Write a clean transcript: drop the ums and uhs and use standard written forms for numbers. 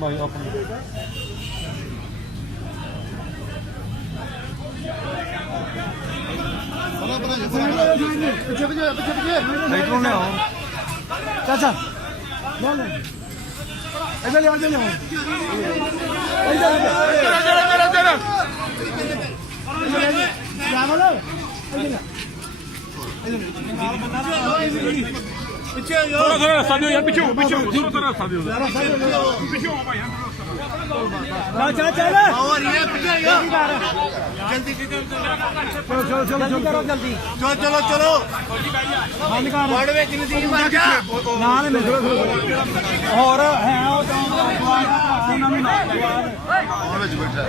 भाई अपने इधरों ले आओ चाचा इधर ले आओ इधर ले आओ पीछे थोड़ा थोड़ा रास्ता दो यार, पीछे पीछे थोड़ा थोड़ा रास्ता दो पीछे हो भाई चल चल और ये पीछे जल्दी चलो चलो चलो जल्दी करो जल्दी चलो चलो चलो बंद कर बड़ ਵਿੱਚ ਨਦੀਨ ਮਰ ਗਿਆ ਨਾਲ ਮੇਰੇ ਹੋਰ ਹੈ ਉਹ ਤਾਂ ਉਹਨਾਂ ਨੂੰ ਨਾਲ ਵਿੱਚ ਬੈਠਾ